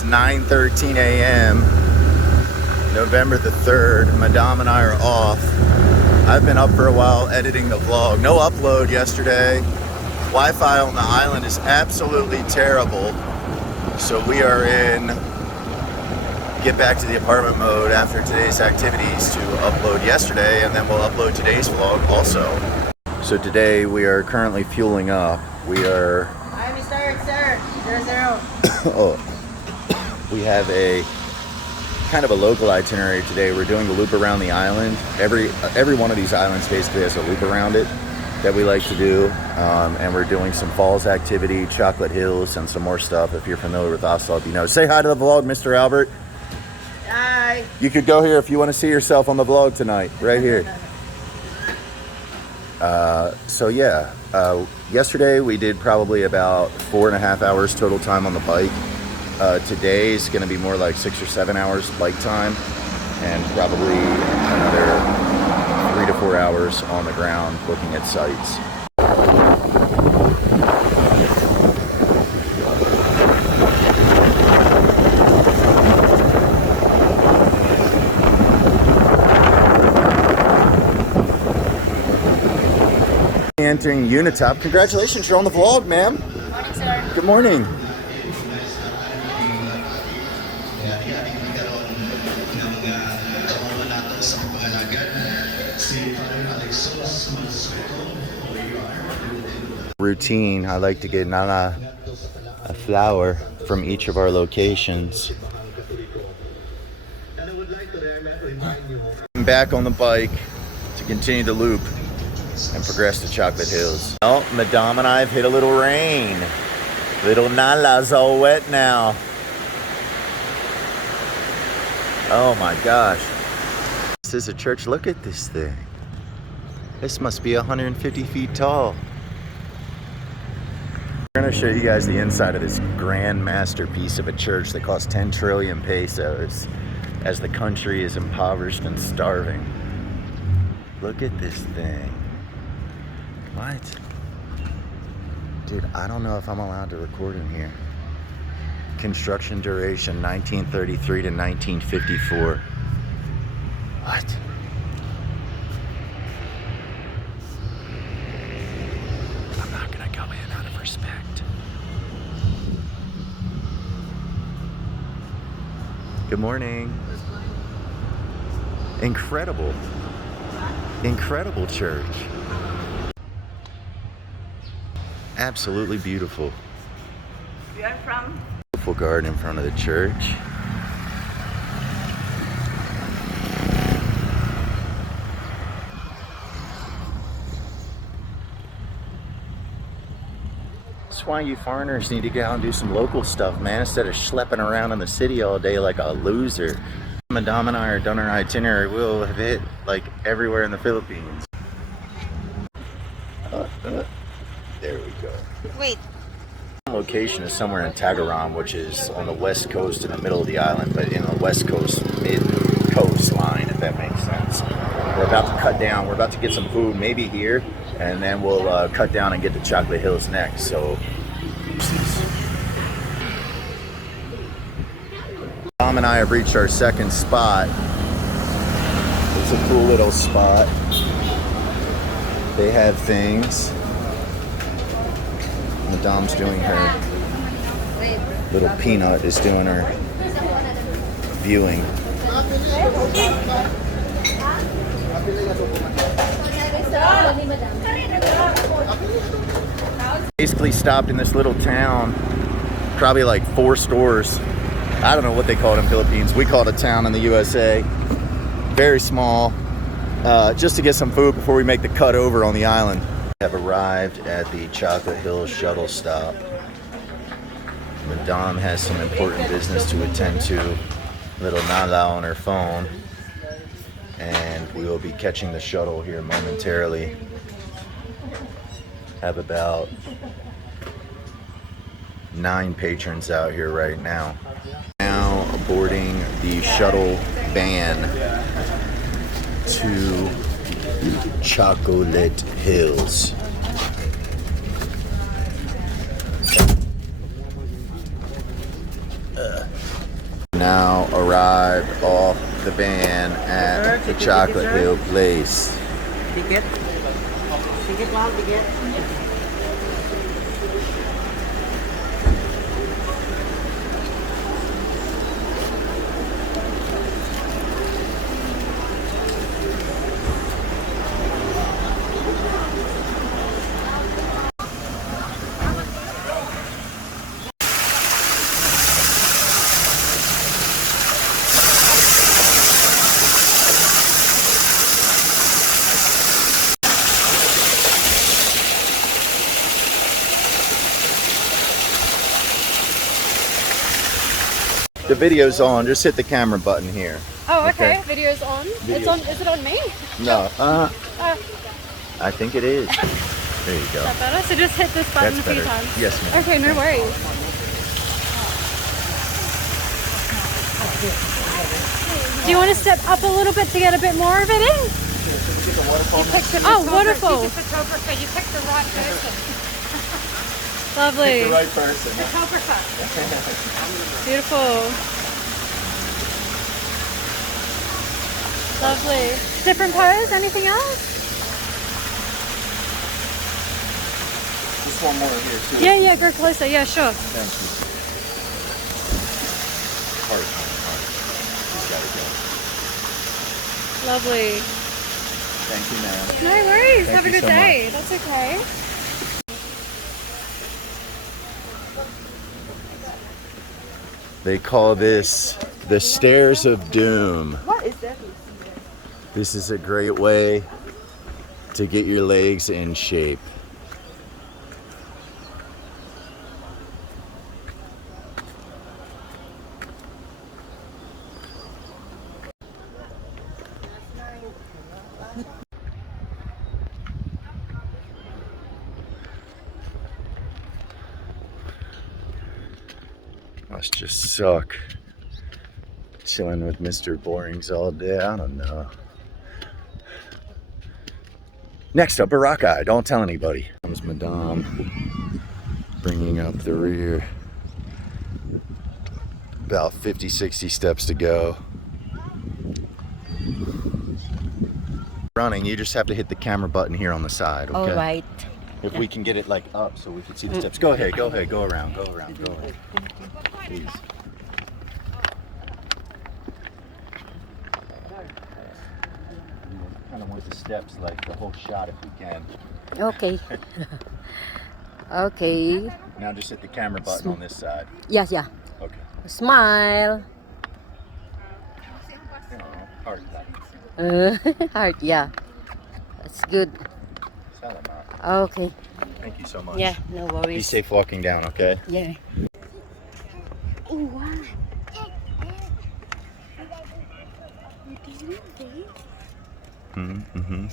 It's 9:13 a.m. November the 3rd. Madame and I are off. I've been up for a while editing the vlog. No upload yesterday. Wi-Fi on the island is absolutely terrible. So we are in get back to the apartment mode after today's activities to upload yesterday, and then we'll upload today's vlog also. So today we are currently fueling up. We are... Hi, Mr. Sir. 00. Oh, we have a kind of a local itinerary today. We're doing the loop around the island. Every one of these islands basically has a loop around it that we like to do, and we're doing some falls activity, Chocolate Hills, and some more stuff. If you're familiar with Oslo, you know. Say hi to the vlog, Mr. Albert. Hi. You could go here if you want to see yourself on the vlog tonight, right here. So yeah, yesterday we did probably about 4.5 hours total time on the bike. Today is going to be more like 6 or 7 hours bike time, and probably another 3 to 4 hours on the ground looking at sites. Entering Unitop. Congratulations, you're on the vlog, ma'am. Good morning, sir. Good morning. Routine, I like to get a flower from each of our locations. I'm back on the bike to continue the loop and progress to Chocolate Hills. Well, Madame and I have hit a little rain. Little Nala's all wet now. Oh my gosh. This is a church. Look at this thing. This must be 150 feet tall. I'm going to show you guys the inside of this grand masterpiece of a church that costs 10 trillion pesos as the country is impoverished and starving. Look at this thing. What? Dude, I don't know if I'm allowed to record in here. Construction duration 1933 to 1954. What? I'm not gonna go in out of respect. Good morning. Incredible. Incredible church. Absolutely beautiful. You are from? Beautiful garden in front of the church. That's why you foreigners need to get out and do some local stuff, man, instead of schlepping around in the city all day like a loser. Madame and I are done our itinerary. We'll have hit like everywhere in the Philippines. There we go. Wait. Location is somewhere in Tagum, which is on the west coast in the middle of the island, but in the west coast mid-coastline, if that makes sense. We're about to cut down. We're about to get some food, maybe here, and then we'll cut down and get to Chocolate Hills next. So, Tom and I have reached our second spot. It's a cool little spot. They have things. Madame's doing her little peanut is doing her viewing. Basically stopped in this little town, probably like 4 stores. I don't know what they call it in Philippines. We call it a town in the USA. Very small, just to get some food before we make the cut over on the island. Have arrived at the Chocolate Hills shuttle stop. Madame has some important business to attend to. Little Nala on her phone. And we will be catching the shuttle here momentarily. Have about 9 patrons out here right now. Now boarding the shuttle van to Chocolate Hills. now arrived off the van at the Chocolate Hill place. Ticket? Ticket lang, ticket. The video's on. Just hit the camera button here. Oh, okay. Video's on. It's on. Is it on me? No. I think it is. There you go. Is that better? So just hit this button That's a few better. times. Yes, ma'am. Okay, no worries. Do you want to step up a little bit to get a bit more of it in? You picked the waterfall. She's a photographer. You picked the right person. Lovely. The right person. Photographer. Beautiful. Lovely. Different pose? Anything else? Just one more here, too. Yeah, go closer. Yeah, sure. Thank you. Heart. She's got to go. Lovely. Thank you, ma'am. No worries. Thank Have a you good so day. That's okay. They call this the Stairs of Doom. What is that? This is a great way to get your legs in shape. Must just suck. Chilling with Mr. Borings all day. I don't know. Next up, Baraka. Don't tell anybody. Comes Madame bringing up the rear. About 50, 60 steps to go. Running, you just have to hit the camera button here on the side, okay? All right. If we can get it like up so we can see the steps. Go ahead, go around. Please. Kind of want the steps like the whole shot if we can. Okay. Okay. Now just hit the camera button on this side. Yeah. Okay. Smile. Heart. Heart, yeah. That's good. Salamat. Okay. Thank you so much. Yeah, no Be worries. safe walking down, okay? Yeah. Mm-hmm.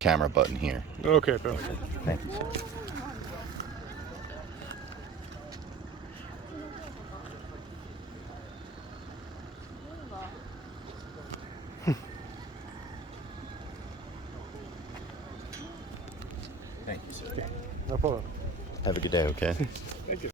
Camera button here. Okay, perfect. Thank you, sir. Thank you, sir. No problem. Have a good day, okay? Thank you.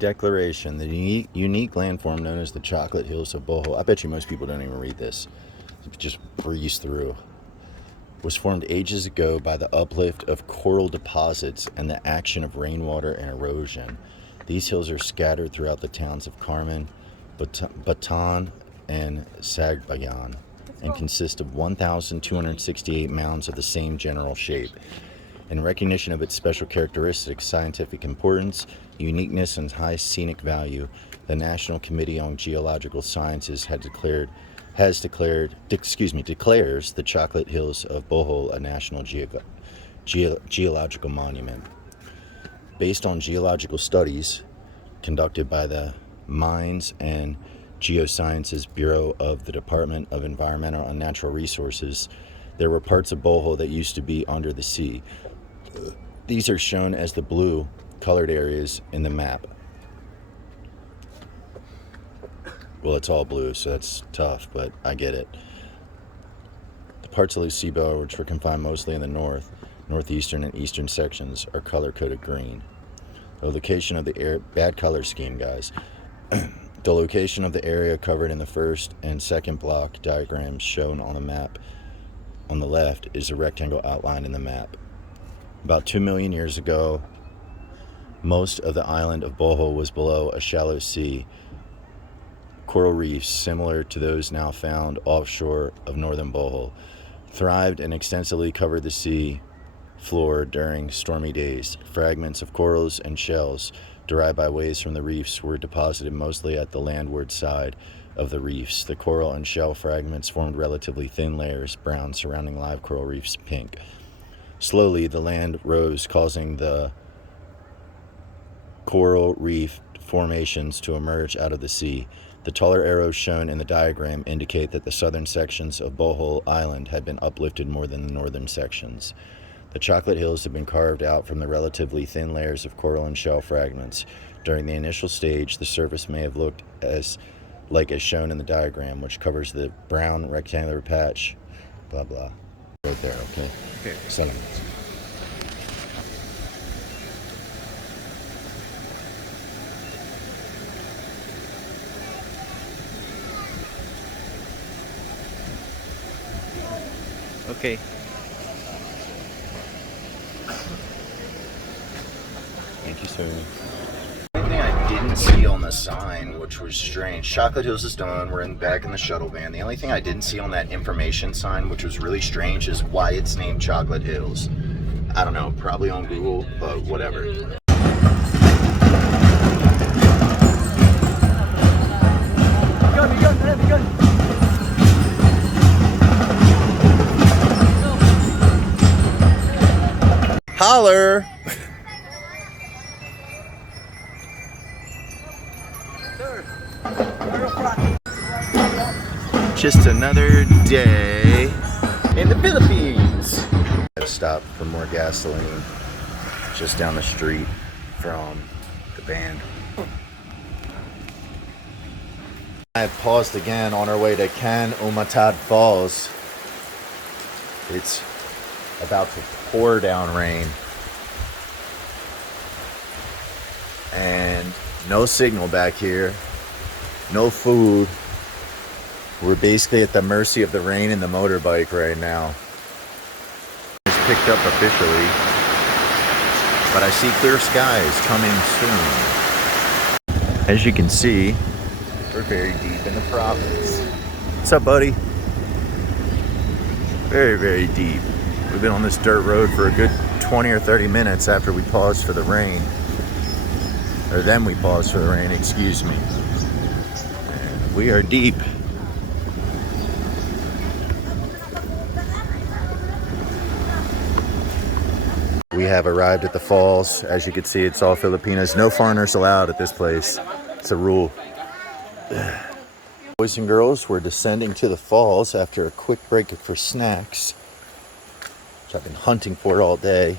Declaration. The unique landform known as the Chocolate Hills of Bohol. I bet you most people don't even read this. Just breeze through. Was formed ages ago by the uplift of coral deposits and the action of rainwater and erosion. These hills are scattered throughout the towns of Carmen, Bataan, and Sagbayan, and consist of 1,268 mounds of the same general shape. In recognition of its special characteristics, scientific importance, uniqueness, and high scenic value, the National Committee on Geological Sciences declares the Chocolate Hills of Bohol a National Geological Monument. Based on geological studies conducted by the Mines and Geosciences Bureau of the Department of Environmental and Natural Resources, there were parts of Bohol that used to be under the sea. These are shown as the blue colored areas in the map. Well, it's all blue, so that's tough, but I get it. The parts of Lucebo, which were confined mostly in the northeastern and eastern sections, are color-coded green. The location of the area, bad color scheme, guys. The location of the area covered in the first and second block diagrams shown on the map on the left is a rectangle outlined in the map. About 2 million years ago, most of the island of Bohol was below a shallow sea. Coral reefs, similar to those now found offshore of northern Bohol, thrived and extensively covered the sea floor during stormy days. Fragments of corals and shells derived by waves from the reefs were deposited mostly at the landward side of the reefs. The coral and shell fragments formed relatively thin layers, brown, surrounding live coral reefs pink. Slowly, the land rose, causing the coral reef formations to emerge out of the sea. The taller arrows shown in the diagram indicate that the southern sections of Bohol Island had been uplifted more than the northern sections. The chocolate hills have been carved out from the relatively thin layers of coral and shell fragments. During the initial stage, the surface may have looked as shown in the diagram, which covers the brown rectangular patch, blah blah. Right there, okay? Okay. Sediments. Okay. Thank you, sir. The only thing I didn't see on the sign, which was strange, Chocolate Hills is done. We're back in the shuttle van. The only thing I didn't see on that information sign, which was really strange, is why it's named Chocolate Hills. I don't know, probably on Google, but whatever. Holler! Just another day in the Philippines. I've stopped for more gasoline just down the street from the band. I have paused again on our way to Can Umatad Falls. It's about to pour down rain. And no signal back here. No food. We're basically at the mercy of the rain and the motorbike right now. It's picked up officially, but I see clear skies coming soon. As you can see, we're very deep in the province. What's up, buddy? Very, very deep. We've been on this dirt road for a good 20 or 30 minutes after we paused for the rain. Or then we paused for the rain, excuse me. And we are deep. We have arrived at the falls. As you can see, it's all Filipinos. No foreigners allowed at this place. It's a rule. Boys and girls, we're descending to the falls after a quick break for snacks, which I've been hunting for all day.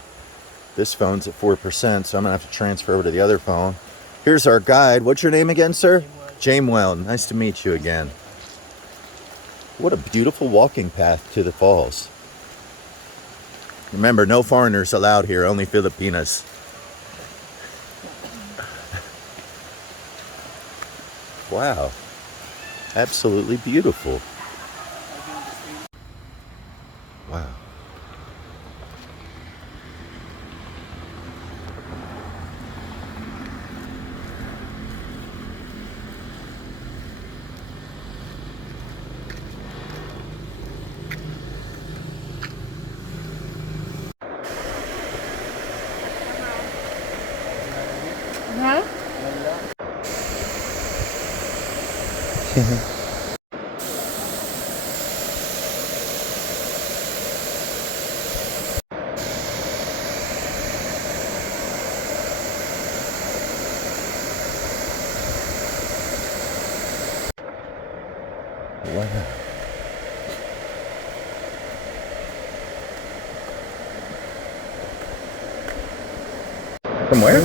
This phone's at 4%, so I'm gonna have to transfer over to the other phone. Here's our guide. What's your name again, sir? Jamewell. Nice to meet you again. What a beautiful walking path to the falls. Remember, no foreigners allowed here, only Filipinas. Wow. Absolutely beautiful. Wow. Wow. From where?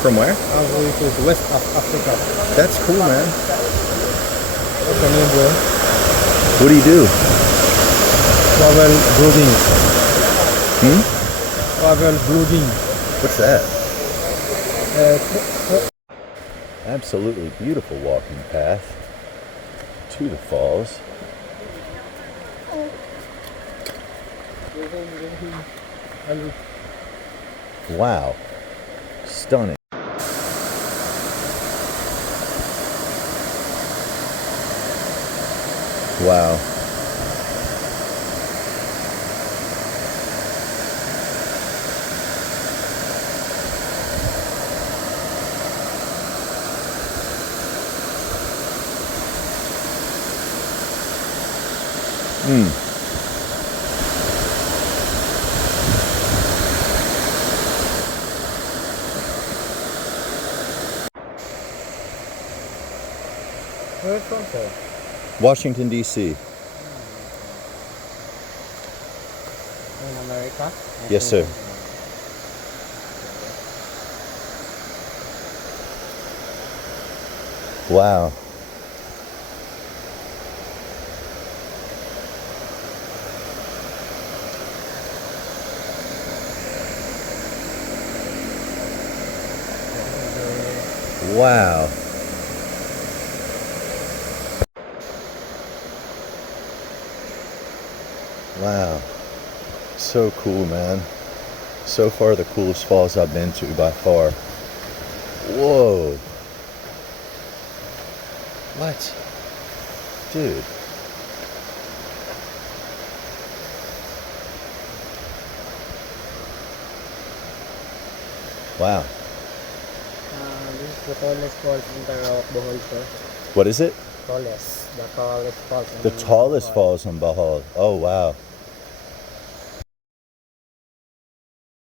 From where? Going to the west of Africa. That's cool, man. What's your name, bro? What do you do? Travel blogging. Hmm? Travel blogging. What's that? Uh, Absolutely beautiful walking path to the falls. Wow. Stunning. Wow. Where's from, sir? Washington, D.C. In America? Yes, sir. Wow. Wow. Wow. So cool, man. So far, the coolest falls I've been to by far. Whoa. What? Dude. Wow. This is the tallest falls in the Bohol, sir. What is it? The tallest falls. The tallest falls in Bohol. Oh, wow.